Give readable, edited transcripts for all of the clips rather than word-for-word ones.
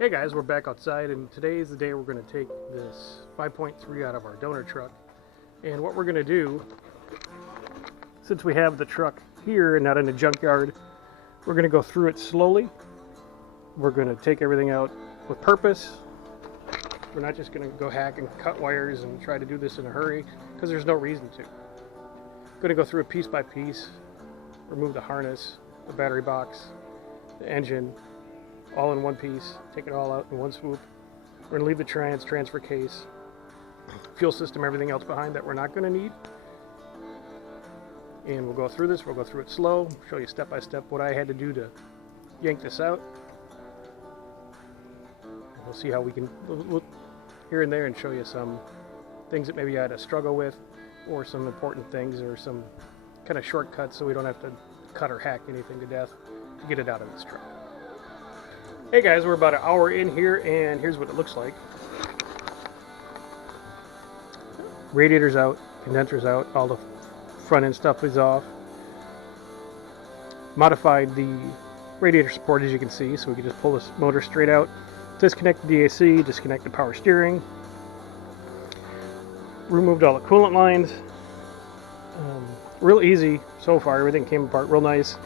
Hey guys, we're back outside, and today is the day we're going to take this 5.3 out of our donor truck. And what we're going to do, since we have the truck here and not in a junkyard, we're going to go through it slowly. We're going to take everything out with purpose. We're not just going to go hack and cut wires and try to do this in a hurry, because there's no reason to. I'm going to go through it piece by piece, remove the harness, the battery box, the engine, all in one piece, take it all out in one swoop. We're going to leave the transfer case, fuel system, everything else behind that we're not going to need. And we'll go through this, we'll go through it slow, show you step by step what I had to do to yank this out. We'll see how we can look here and there and show you some things that maybe I had to struggle with, or some important things, or some kind of shortcuts so we don't have to cut or hack anything to death to get it out of this truck. Hey guys, we're about an hour in here, and here's what it looks like. Radiator's out, condenser's out, all the front end stuff is off. Modified the radiator support, as you can see, so we can just pull this motor straight out. Disconnect the DAC, disconnect the power steering. Removed all the coolant lines. Real easy so far, everything came apart real nice.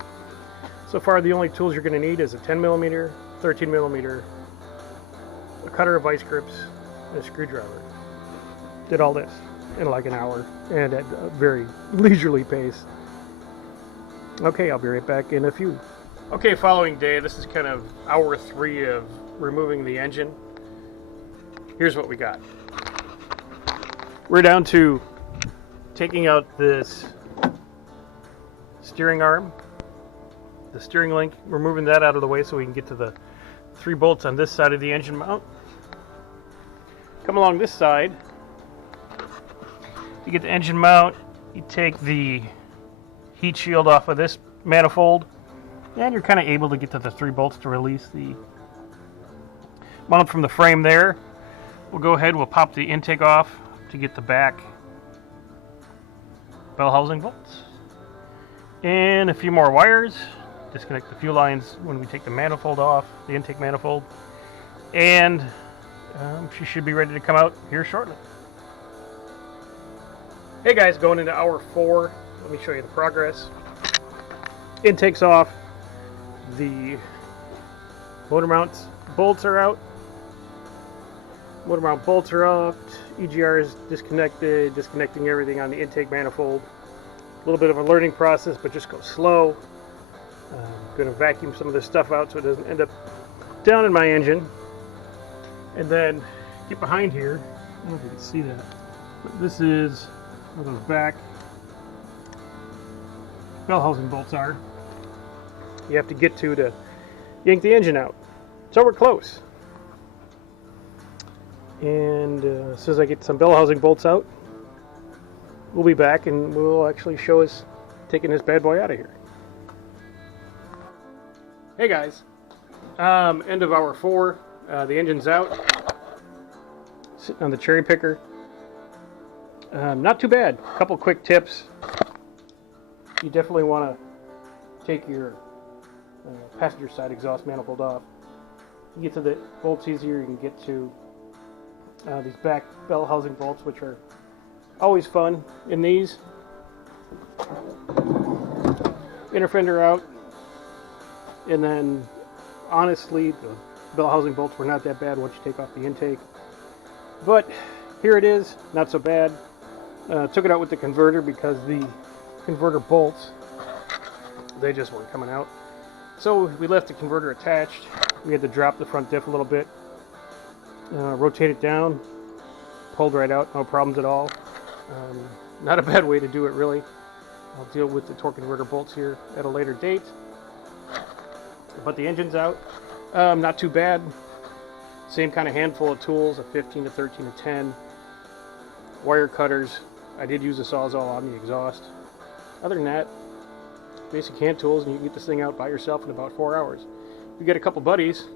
So far the only tools you're going to need is a 10mm, 13mm, a cutter of vice grips, and a screwdriver. Did all this in like an hour and at a very leisurely pace. Okay, I'll be right back in a few. Okay, following day, this is kind of hour 3 of removing the engine. Here's what we got. We're down to taking out this steering arm, the steering link. We're moving that out of the way so we can get to the 3 bolts on this side of the engine mount. Come along this side. To get the engine mount, you take the heat shield off of this manifold, and you're kind of able to get to the 3 bolts to release the mount from the frame there. We'll go ahead, we'll pop the intake off to get the back bell housing bolts. And a few more wires. Disconnect the fuel lines when we take the manifold off, the intake manifold. And she should be ready to come out here shortly. Hey guys, going into hour 4, let me show you the progress. Intake's off, the motor mounts bolts are out. Motor mount bolts are off, EGR is disconnected, disconnecting everything on the intake manifold. A little bit of a learning process, but just go slow. I'm going to vacuum some of this stuff out so it doesn't end up down in my engine. And then get behind here. I don't know if you can see that, but this is where those back bell housing bolts are. You have to get to yank the engine out. So we're close. And as soon as I get some bell housing bolts out, we'll be back and we'll actually show us taking this bad boy out of here. Hey guys, end of hour 4, the engine's out, sitting on the cherry picker. Not too bad. A couple quick tips. You definitely want to take your passenger side exhaust manifold off. You get to the bolts easier, you can get to these back bell housing bolts, which are always fun in these. Inner fender out. And then, honestly, the bell housing bolts were not that bad once you take off the intake. But here it is, not so bad. Took it out with the converter because the converter bolts, they just weren't coming out. So we left the converter attached. We had to drop the front diff a little bit. Rotate it down. Pulled right out, no problems at all. Not a bad way to do it, really. I'll deal with the torque converter bolts here at a later date. But the engine's out. Not too bad. Same kind of handful of tools, a 15, a 13, a 10. Wire cutters. I did use a Sawzall on the exhaust. Other than that, basic hand tools, and you can get this thing out by yourself in about 4 hours. If you get a couple buddies,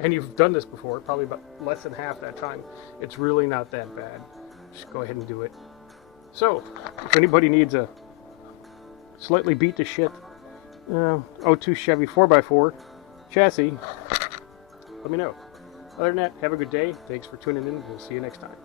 and you've done this before, probably about less than half that time, it's really not that bad. Just go ahead and do it. So, if anybody needs a slightly beat to shit 02 Chevy 4x4 chassis, let me know. Other than that, have a good day. Thanks for tuning in. We'll see you next time.